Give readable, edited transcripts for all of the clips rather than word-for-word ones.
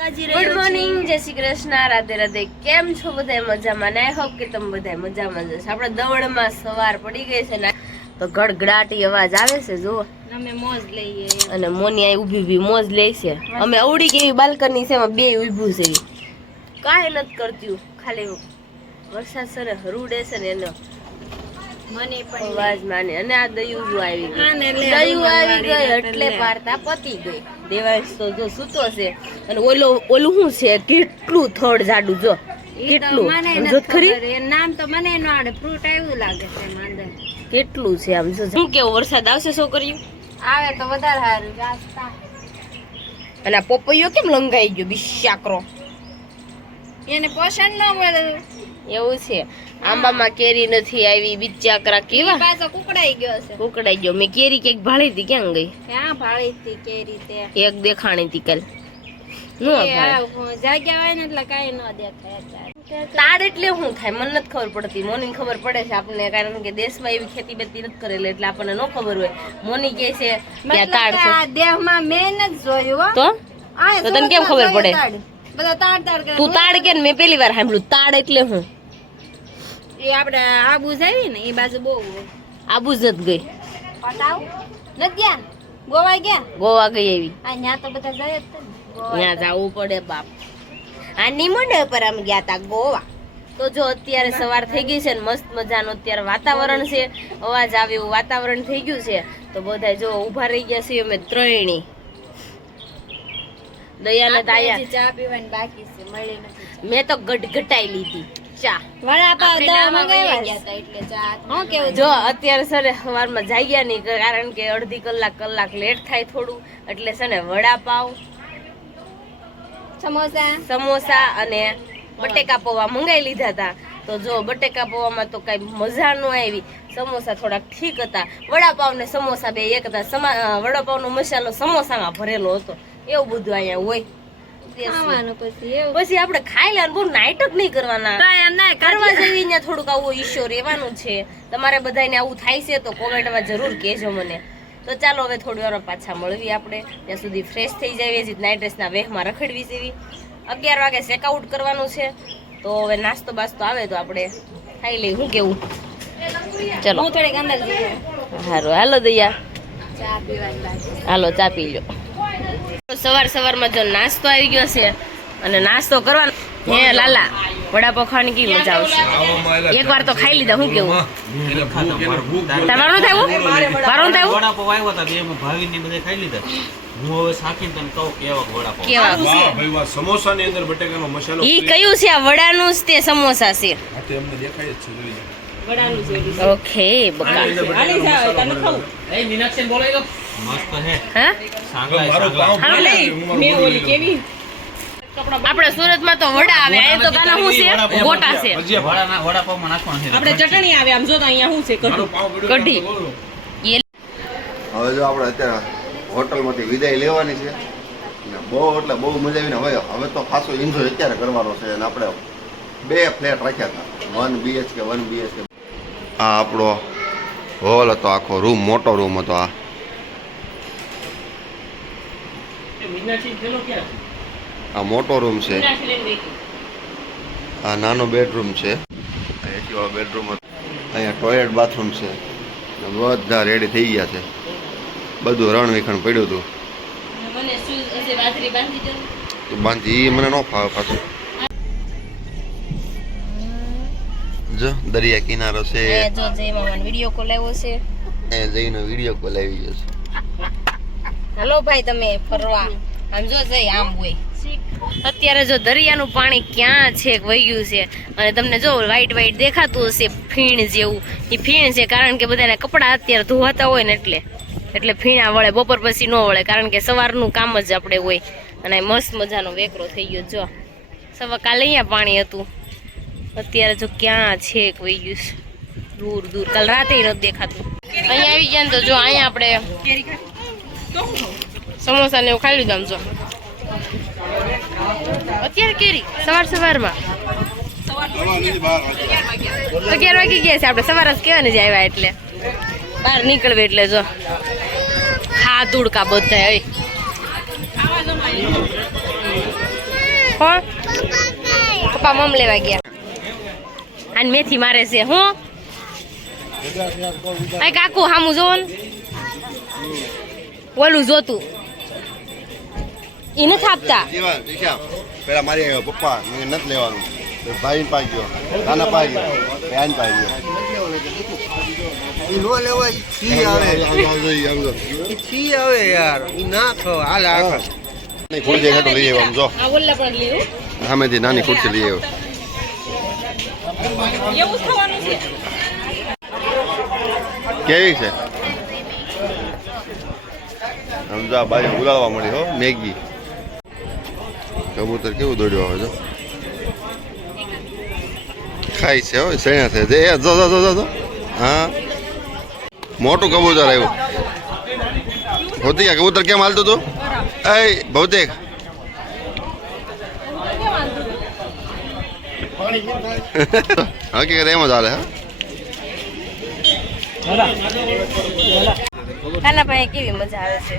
Good morning, જય શ્રી કૃષ્ણ, રાધે રાધે. કેમ છો બધા? મજામાં ને? આઈ હોપ કે તમે બધા મજામાં જ હશો. આપણે દવડમાં સવાર પડી ગઈ છે ને તો ગડગડાટી અવાજ આવે છે. જુઓ, અમે મોજ લઈએ અને મોની આ ઊભી ઊભી મોજ લે છે. અમે અવડી કેવી બાલ્કની છે, એમાં બે ઊભું છે, કાંઈ નથી કરતી, ખાલી વરસાદ સરે હરુડે છે ને એનો મને પણ અવાજ માને. અને આ દયું જો આવી ગઈ, દયું આવી ગઈ એટલે વાર્તા પતી ગઈ. દેવાંશ તો જો સૂતો છે, અને ઓલું શું છે, કેટલું થડ જાડું, જો કેટલું સમજો ખરી. નામ તો મને નો આવડે, ફ્રૂટ આવ્યું લાગે છે અંદર કેટલું છે આમ જો. શું કેવું, વરસાદ આવશે છોકરીઓ? આવે તો વધારે સારું. અને આ પપૈયો કેમ લંગાઈ ગયો બિશાકરો? એને પોષણ ન મળે એવું છે. આંબામાં કેરી નથી આવી, બિચાકરા કેવા પાછો કુકડાઈ ગયો છે. કુકડાઈ ગયો. મેં કેરી કઈક ભાળી હતી, ક્યાં ગઈ? ક્યાં ભાળી હતી કેરી? તે એક દેખાણી હતી કાલ. જાગ્યા હોય ને એટલે કઈ ન દેખાય. તાડ એટલે શું થાય મને નથી ખબર પડતી. મોની ખબર પડે છે આપણને, કારણ કે દેશમાં એવી ખેતી બેતી નથી કરેલી, એટલે આપણને ન ખબર હોય. મોની કહે છે કે તાડ છે. દેહમાં મેં નથી જોયું. તો તને કેમ ખબર પડે? બધા તાડ તાડ કરે. તું તાડ કે મેં પેલી વાર સાંભળ્યું. તાડ એટલે શું? એ આપણે આબુજ આવી ને એ બાજુ બહુ હોય. આબુ જ નથી ગઈ. પટાવ નથી ગયા, ગોવા ગયા. ગોવા ગઈ એવી. આ ન્યા તો બધા જાય જ છે ને. ત્યાં જવું પડે બાપ. આ નિમોને પર અમે ગયા તા ગોવા. તો જો અત્યારે સવાર થઈ ગઈ છે ને મસ્ત મજાનું અત્યારે વાતાવરણ છે, અવાજ આવે એવું વાતાવરણ થઈ ગયું છે. તો બધા જો ઊભા રહી ગયા છીએ અમે ત્રણેય. દયાને દાયા ચા પીવાની બાકી છે, મળી નથી. મેં તો ગટગટાઈ લીધી ચા. વડાપાવ મંગાવ્યા ગયા હતા એટલે ચા. હું કેવું જો અત્યારે છે ને સવારમાં જાગ્યા નહીં, કારણ કે અડધી કલાક લેટ થાય થોડું, એટલે છે ને વડાપાવ, સમોસા અને બટેકા પૌવા મંગાવી લીધા હતા. તો જો બટેકા પૌવામાં તો કઈ મજા ન આવી, સમોસા થોડાક ઠીક હતા, વડાપાવ ને સમોસા બે એક હતા. વડાપાવ નો મસાલો સમોસામાં ભરેલો હતો. એવું બધું અહીંયા હોય. પછી આપણે ખાઈ લેવાનું, બહુ નાટક નહીં કરવાના. કરવા જેવી અહીંયા થોડુંક આવું ઈશ્યો રહેવાનું છે. તમારે બધાને આવું થાય છે તો કોમેન્ટમાં જરૂર કહેજો મને. તો ચાલો હવે થોડી વાર પાછા મળવી આપણે. ત્યાં સુધી ફ્રેશ થઈ જાય, નાઇટ ડ્રેસના વેહમાં રખડવી જેવી. 11 વાગે ચેકઆઉટ કરવાનું છે. તો હવે નાસ્તો બાસ્તો આવે તો આપણે ખાઈ લઈએ. શું કેવું? ચલો હું થોડીક અંદર જઈએ. સારું, હાલો દયા, ચા પીવાની. હાલો ચા પી લો. સવારમાં જો નાસ્તો આવી ગયો છે, અને નાસ્તો કરવાનો. હે લાલા, વડાપાવ ખાવાની કેવી મજા આવશે? એક વાર તો ખાઈ લીધા. શું કેવું? તમારું થયું? મારું થયું? વડાપાવ આવ્યો હતા, એમાં ભાવીને બધે ખાઈ લીધા. હું હવે સાકીને તને કહું કેવા વડાપાવ. કેવા વાહ ભાઈ વાહ. સમોસાની અંદર બટેકાનો મસાલો. ઈ કયું છે? આ વડાનું જ તે સમોસા છે. હા તે અમને દેખાય જ છે, જોઈ લો. ઓકે બકા. એ મીનાક્ષી બોલાઈ ગયો. મસ્ત હે. હા મારો પાવ મેં ઓલી કેવી આપણે સુરતમાં તો વડા આવે, આ તો કાના શું છે? ગોટા છે. વડાપાવમાં નાખવાનું છે. આપણે ચટણી આવે. આમ જો તો અહીંયા શું છે? કઢી. હવે જો આપણે અત્યારે હોટલમાંથી વિદાય લેવાની છે, ને બહુ એટલે બહુ મજા આવીને હવે તો ખાસો એન્જોય અત્યારે કરવાનો છે. અને આપણે 2 ફ્લેટ રાખ્યા હતા, 1 BHK 1 BHK. આ આપણો હોલ હતો, આખો રૂમ, મોટો રૂમ હતો. આ મોટો રૂમ છે, આ નાનો બેડરૂમ છે, એસી વાળો બેડરૂમ હતો. અહીંયા ટોયલેટ બાથરૂમ છે, બધા રેડી થઈ ગયા છે. બધું રણવીખણ પડ્યું હતું. બાંધી મને ન ફાવે પાછું. જો દરિયા કિનારો છે. જો જયમાં વિડિયો કોલ આવ્યો છે. એ જઈને વિડિયો કોલ આવી ગયો છે. હાલો ભાઈ તમે ફરવા. આમ જો જઈ આમ હોય. અત્યારે જો દરિયાનું પાણી ક્યાં છે વહ્યું છે, અને તમને જો વ્હાઈટ દેખાતું હશે ફીણ જેવું. એ ફીણ છે, કારણ કે બધાના કપડા અત્યારે ધોવાતા હોય ને એટલે ફીણા વળે. બપોર પછી ન વળે, કારણ કે સવારનું કામ જ આપણે હોય. અને મસ્ત મજાનો વેકરો થઈ ગયો. જો સવા કાલે અહીંયા પાણી હતું, અત્યારે જો ક્યાં છે વહી ગયું છે દૂર. કાલ રાતે નથી દેખાતું. અહીંયા આવી ગયા ને તો જો અહીંયા આપણે સમોસા ને એવું ખાઈ લીધું. આમ જો અત્યારે કેરી સવારમાં 11 વાગી ગયા છે. આપણે સવાર જ કહેવાને જ આવ્યા, એટલે બહાર નીકળવે એટલે જો ખા ધૂળકા બધા. હો પપ્પા મમ લેવા ગયા અને મેથી મારે છે હું આ કાકુ હામું જોવો ને ઓલું જોતું ઈ નથી આપતા પેલા મારી પપ્પા મને નથી લેવાનું ભાઈ પાઈ ગયો નાના પાઈ ગયો બેન પાઈ ગયો ઈ નો લેવાય છી આવે છી આવે યાર ઈ ના ખો હાલ આખો નહીં ખુરશી હેઠો લઈ આવ્યો જો આ ઓલા પણ લેવું સામેથી નાની ખુરશી લઈ આવ્યો એવું થવાનું છે કેવી છે સમજો આ બાજુ ઉલાવવા મળી હો મેગી કબૂતર કેવું દોડ્યું આવે જો ખાય છે હો સૈયા છે જે જો જો જો જો હા મોટું કબૂતર આવ્યું હોતી આ કબૂતર કેમ હાલતું તું એ ભૌતિક હકીકત એમ જ હાલે હા કાના ભાઈ કેવી મજા આવે છે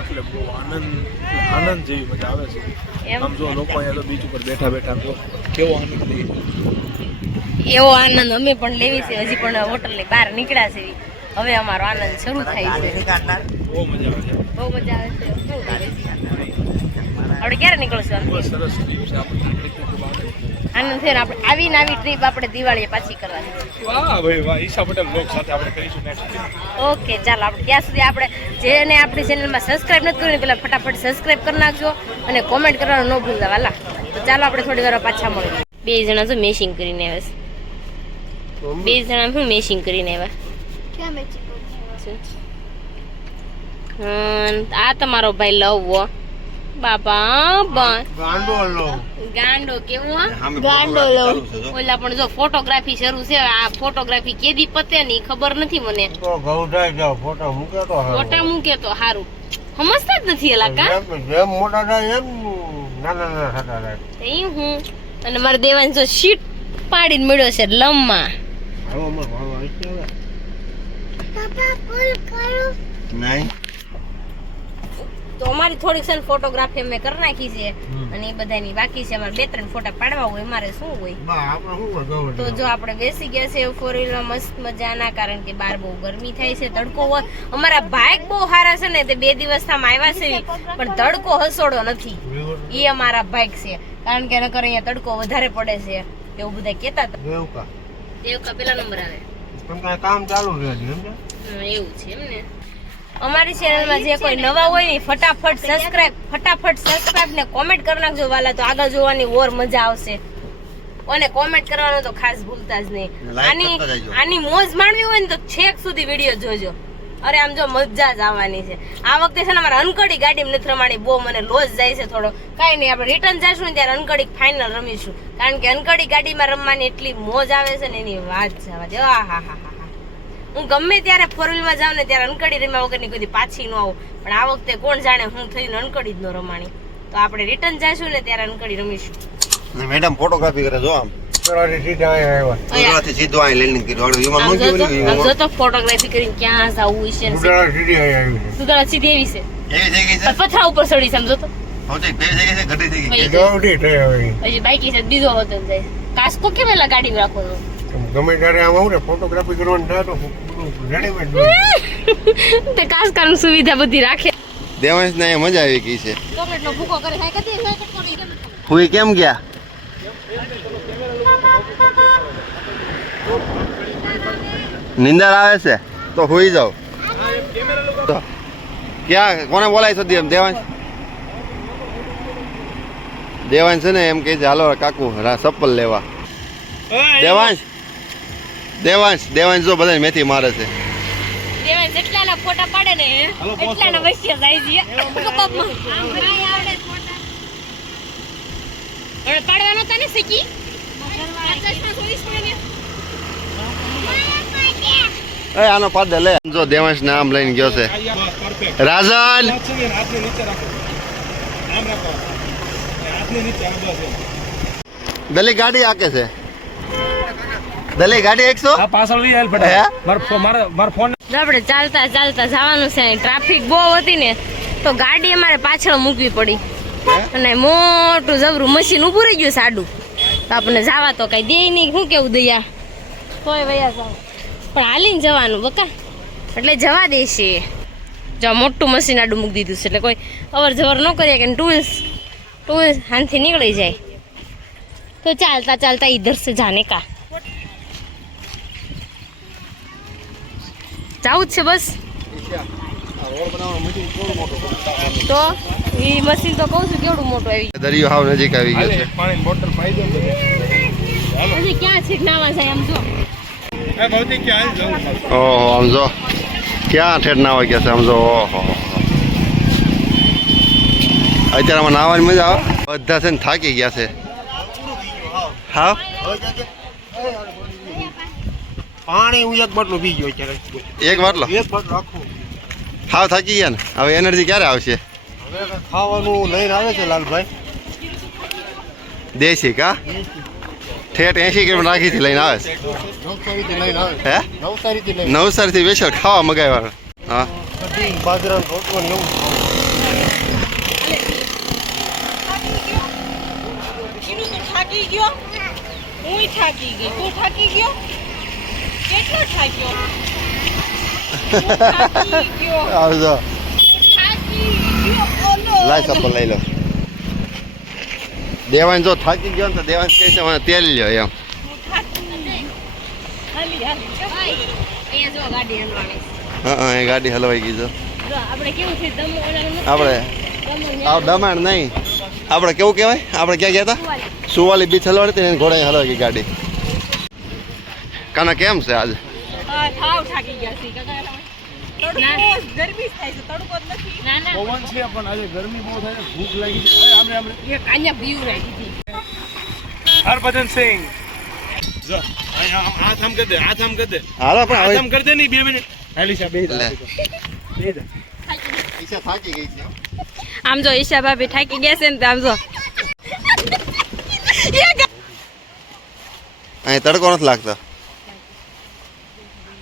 એટલે બહુ આનંદ જેવી મજા આવે છે એમ આમ જો લોકો અહીંયા તો બીચ ઉપર બેઠા બેઠા જો કેવો આનંદ લઈએ એવો આનંદ અમે પણ લેવી છે હજી પણ હોટલની બહાર નીકળ્યા છે હવે અમારો આનંદ શરૂ થાય છે બહુ મજા આવે છે બહુ મજા આવે છે શું લાગે છે આપણે ક્યારે નીકળશું બહુ સરસ ટ્રીપ છે આપણે આનંદ છે ને આપણે આવીને આવી ટ્રીપ આપણે દિવાળીએ પાછી કરવાની વાહ ભાઈ વાહ ઈશા પટેલ બ્લોગ સાથે આપણે કરીશું નેક્સ્ટ ઓકે ચાલો આપણે ત્યાં સુધી આપણે જેને આપણી ચેનલમાં સબસ્ક્રાઇબ નથી કર્યું પેલા ફટાફટ સબસ્ક્રાઇબ કરી નાખજો અને કોમેન્ટ કરવાનું ન ભૂલતા વાલા તો ચાલો આપણે થોડી વાર પાછા મળીએ બે જણા તો મેશિંગ કરીને આવ્યા છે બે જણા શું મેશિંગ કરીને આવ્યા આ તમારો ભાઈ લવવો બાપા ગાંડો કેવો ગાંડો લવ ઓલા પણ જો ફોટોગ્રાફી શરૂ છે આ ફોટોગ્રાફી કેદી પતે ની ખબર નથી મને ફોટા મૂકે તો સારું સમજતા જ નથી એલા કા એ હું અને મારે દેવાન જો શીટ પાડીને મળ્યો છે લમમાં નહીં તો અમારી થોડીક છે ફોટોગ્રાફી અમે કરી નાખી છે અને એ બધાની બાકી છે અમારે 2-3 ફોટા પાડવા હોય મારે શું હોય તો જો આપણે બેસી ગયા છે ફોર વ્હીલમાં મસ્ત મજાના કારણ કે બહાર બહુ ગરમી થાય છે તડકો હોય અમારા બાઇક બહુ સારા છે ને તે 2 દિવસ થામ આવ્યા છે પણ તડકો હસોડો નથી એ અમારા બાઇક છે કારણ કે નકર અહીંયા તડકો વધારે પડે છે એવું બધા કહેતા હતા દેવકા પેલા નંબર આવે કામ ચાલુ છે એવું છે એમ ને અમારી ચેનલમાં જે કોઈ નવા હોય ને ફટાફટ સબસ્ક્રાઇબ ને કોમેન્ટ કરી નાખજો વાલા તો આગળ જોવાની ઓર મજા આવશે અને કોમેન્ટ કરવાનું તો ખાસ ભૂલતા જ નહીં આની મોજ માણવી હોય ને તો છેક સુધી વિડીયો જોજો અરે આમ જો મજા જ આવવાની છે આ વખતે છે ને અમારે અનકડી ગાડીમાં નથી રમાણી બહુ મને લોસ જાય છે થોડો કાંઈ નહીં આપણે રિટર્ન જઈશું ને ત્યારે અનકડી ફાઇનલ રમીશું કારણ કે અનકડી ગાડીમાં રમવાની એટલી મોજ આવે છે ને એની વાત જવા દે હા હા હા હું ગમે ત્યારે ફોર વ્હીલમાં જાઉં ને ત્યારે અનકડી રમ્યા વગરની કોઈ પાછી ન આવું પણ આ વખતે કોણ જાણે હું થઈને અનકડી જ ન રમાણી તો આપણે રિટર્ન જઈશું ને ત્યારે અનકડી રમીશું મેડમ ફોટોગ્રાફી કરે જો આમ સીધો અહીં લેન્ડિંગ કર્યું આમ જો તો ફોટોગ્રાફી કરીને ક્યાં જવું છે સુધારા સીધી એવી છે એવી થઈ ગઈ છે પથરા ઉપર ચડી સમજો તો ભૌતિક બે થઈ ગઈ છે ઘટી થઈ ગઈ હજી બાઈકી છે બીજો વતન જાય કાસ્કો કેવેલા ગાડીમાં રાખવાનો ગમે ત્યારે આમ આવું ને ફોટોગ્રાફી કરવાનું થાય તો રેડીમેડ તે કાસ્કાની સુવિધા બધી રાખે દેવાંશ ને મજા આવી ગઈ છે ચોકલેટનો ભૂકો કરે ખાય કદી હુઈ કેમ ગયા નિંદર આવે છે તો હુઈ જાવ ક્યાં કોને બોલાય છો દેવાંશ દેવાંશ છે ને એમ કહે છે હાલો કાકુ ચપ્પલ લેવા દેવાંશ જો બધા મેથી મારે છે દેવાન જેટલાના ફોટા પાડે ને એટલાના વૈશ્ય જાય છે કબાબમાં આમ ભરાય આવડે ફોટા હવે પાડવાનો તને શીખી એ આનો પાડ લે જો દેવાંશ નામ લઈને ગયો છે રાજન દલી ગાડી આકે છે દલી ગાડી 100 આ પાછળ લઈ આલ ફટા મારો ફોન આપણે ચાલતા જવાનું છે ટ્રાફિક બહુ હતી ને તો ગાડી અમારે પાછળ મૂકવી પડી અને મોટું જબરું મશીન ઉભું રહી ગયું સાડું તો આપણને જવા તો કઈ દે નહીં. શું કેવું દયા તોય વયા જાવ પણ હાલીને જવાનું બકા એટલે જવા દેશે. જો મોટું મશીન આડું મૂકી દીધું છે એટલે કોઈ અવર જવર ન કરીએ કે ટૂલ્સ હાથથી નીકળી જાય. તો ચાલતા ચાલતા ઇધર से जाने का જાવું જ છે બસ. તો એ મશીન તો કહું છું કેવડું મોટું આવી દરિયો હાવ નજીક આવી ગયો છે. પાણી બોટલ પાઈ દો બધે. ગયું. હજી ક્યાં છે નાવા જાય આમ જો એ ભૌતિક કે હાલ જાઉં. ઓહો આમ જો ક્યાં ઠેઠ નાવા ગયા છે આમ જો. ઓહો અત્યારે આમાં નાવાની મજા આવે. બધા છે ને થાકી ગયા છે. હા પાણી હું એક બોટલ પી ગયો અત્યારે. એક બાટલો એક બોટલ આખું. હાવ થાકી ગયા ને હવે એનર્જી ક્યારે આવશે? હવે ખાવાનું લઈને આવે છે લાલભાઈ. દેશી કા ઠેઠ 80 કિલો રાખીથી લઈને આવે છે. નવસારીથી લઈને આવે. હે નવસારીથી લઈને નવસારીથી સ્પેશિયલ ખાવા મગાવ્યા. હા કઢી બાજરાનો રોટલો ને એવું થાકી ગયો હું થાકી ગઈ તું થાકી ગયો કેટલો થાક્યો થાકી ગયો આવજો થાકી ગયો ઓલો લાય ચપ્પલ લઈ લો. દેવાન જો થાકી ગયો ને તો દેવાન કહે છે મને તેલ લ્યો એમ. હાલી હાલી અહીંયા જો ગાડી હલવાની હા એ ગાડી હલવાઈ ગઈ જો. જો આપણે કેવું છે દમ ઓલા આપણે આવ દમણ નહીં આપણે કેવું કહેવાય આપણે ક્યાં ગયા હતા? સુવાલી બીચ હલવાડી હતી ને ઘોડા હલવાઈ ગઈ ગાડી. કાના કેમ છે આજે? થાવ થાકી ગયા છે કાકા તડકો ગરમી થાય છે તડકો જ નથી ના ના પવન છે પણ આજે ગરમી બહુ થાય છે, ભૂખ લાગી છે. હવે આમને આમને એક અહીંયા પીવું રાખી હતી હરભજન સિંહ જો અહીંયા હાથ આમ કરી દે, હાથ આમ કરી દે, હાલો પણ હાથ હવે આમ કરી દે નહીં 2 મિનિટ. હાલી સા બે લે. બે થાકી ગઈ છે. આમ જો ઈશા ભાભી થાકી ગયા છે ને તો આમ જો અહીં તડકો નથી લાગતો.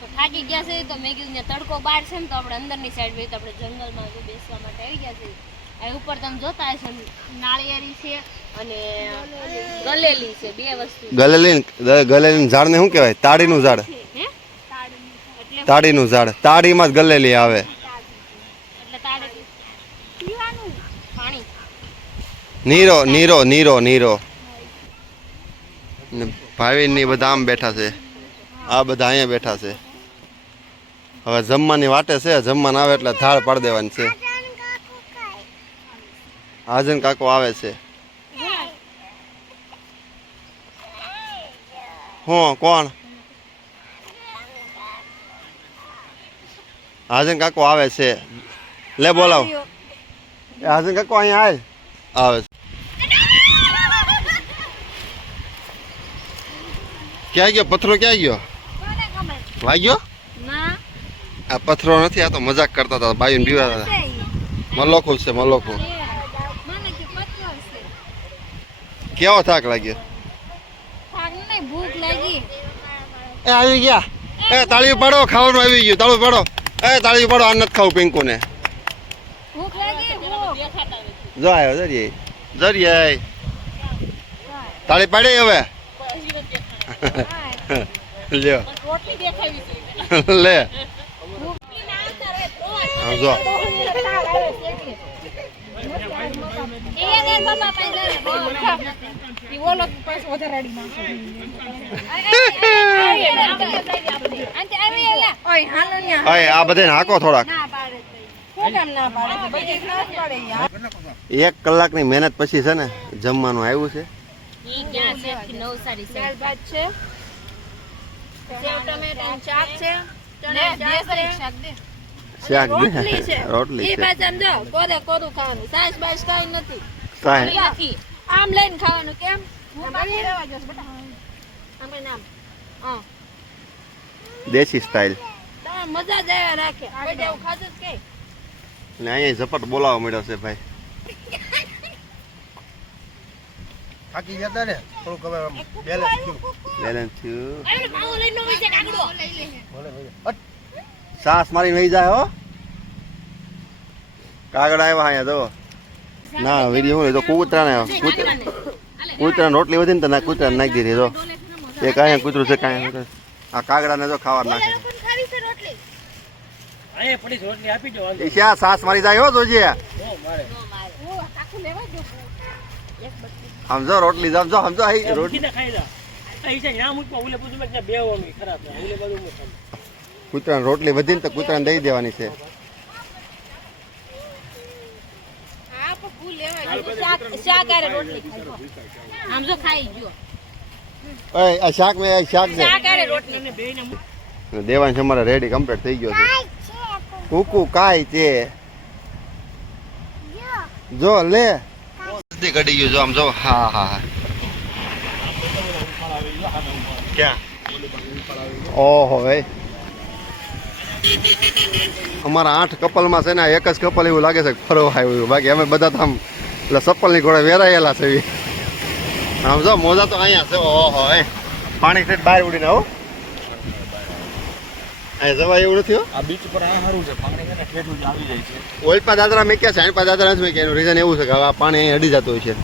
તો થાકી ગયા છે તો મેં કીધું ત્યાં તડકો બહાર છે ને તો આપણે અંદરની સાઈડ તો આપણે જંગલમાં જો બેસવા માટે આવી ગયા છે. અહીં ઉપર તમે જોતા હશો નાળિયેરી છે અને ગલેલી છે બે વસ્તુ ગલેલી ઝાડને શું કહેવાય? તાડીનું ઝાડ. હે એટલે તાડીનું ઝાડ તાડીમાં જ ગલેલી આવે. એટલે તારે પીવાનું પાણી નીરો નીરો નીરો નીરો ને ભાવિનની બધા આમ બેઠા છે. આ બધા અહીંયા બેઠા છે. હવે જમવાની વાટે છે. જમવાનું આવે એટલે થાળ પાડી દેવાની છે. હાજન કાકો આવે છે. હું કોણ? હાજન કાકો આવે છે. લે બોલાવ. એ હાજન કાકો અહીંયા આવે છે. ક્યાં ગયો પથરો? ક્યાં ગયો? વાગ્યો? ના આ પથરો નથી. આ તો મજાક કરતા હતા. બાયુને પીવાતા હતા. મલોખું છે મલોખું. મને કે પતલો છે કેવો થાક લાગ્યો? થાક નહીં ભૂખ લાગી એ આવી ગયા. એ તાળી પાડો. ખાવાનું આવી ગયું. તાળું પાડો. એ તાળી પાડો. આ નથી ખાવું પિંકુને. ભૂખ લાગી ભૂખ જો આવ્યો જરીએ જરીએ. તાળી પાડી હવે. લ્યો રોટલી દેખાવી છે લે આમ જો. ઈ ઓલો પાછો વધારાડી નાખો ઓય હાલો ન્યા અય આ બધાને હાકો થોડાક. શું કામ ના પાડે છે બધી ના જ પાડે યાર 1 કલાકની મહેનત પછી છે ને જમવાનું આવ્યું છે. ઈ ક્યાં છે નવસારી છે દાળ ભાત છે સેવ ટમેટા શાક છે ને દેસરી શાક દે શાક રોટલી છે રોટલી ઈ છે. પાછા આમ જો કોરે કોરું ખાવાનું સાસ બાસ કાઈ નથી કાંઈ નથી આમ લઈને ખાવાનું કેમ હું બાકી રહેવા જઈશ બેટા અમે નામ હા દેશી સ્ટાઇલ. તમે મજા જ આવ્યા રાખે કોઈ જેવું ખાધું જ કે ને અહીંયા ઝપટ બોલાવવા મળ્યો છે ભાઈ. થાકી જતા ને થોડુંક હવે બેલેન્સ થયું. બેલેન્સ થયું. અરે માવો લઈને હોય છે કાગડો સાસ મારી વહી જાય હો. કાગડા આવ્યા અહીંયા જો. ના વિડીયો હોય તો કૂતરાને રોટલી વધી ને તો ના કૂતરાને નાખી દીધી જો એ કાંઈ કૂતરું છે કાંઈ આ કાગડાને જો ખાવા નાખે એ શ્યા સાસ મારી જાય હો જોજે સમજો રોટલી સમજો રોટલી કૂતરાને રોટલી વધી ને તો કૂતરાને દઈ દેવાની છે શાક આરે રોટલી ખાઈ. આમ જો ખાઈ ગયો. આ શાક મેં શાક છે શાક આરે રોટલી. દેવાંશ અમારે રેડી કમ્પ્લીટ થઈ ગયો છે કુકુ કાય છે જો લે ઘડી ગયું જો આમ જો હા હા ક્યાં ઓહો ભાઈ અમારા 8 કપલમાં છે ને એક જ કપલ એવું લાગે છે કે ફરવા આવ્યું બાકી અમે બધા તો આમ એટલે સપલની ઘોડે વેરાયેલા છે આમ જો મોજા તો અહીંયા છે ઓહો પાણી થી બહાર ઉડીને આવો અહીં જવા એવું નથી હો આ બીચ પર આ સારું છે પાણી છે ને ઠેઠું જ આવી જાય છે ઓલપા દાદરા મેં ક્યાં છે આણપા દાદરા નથી મેં એનું રીઝન એવું છે કે હવે આ પાણી અહીં અડી જતું હોય છે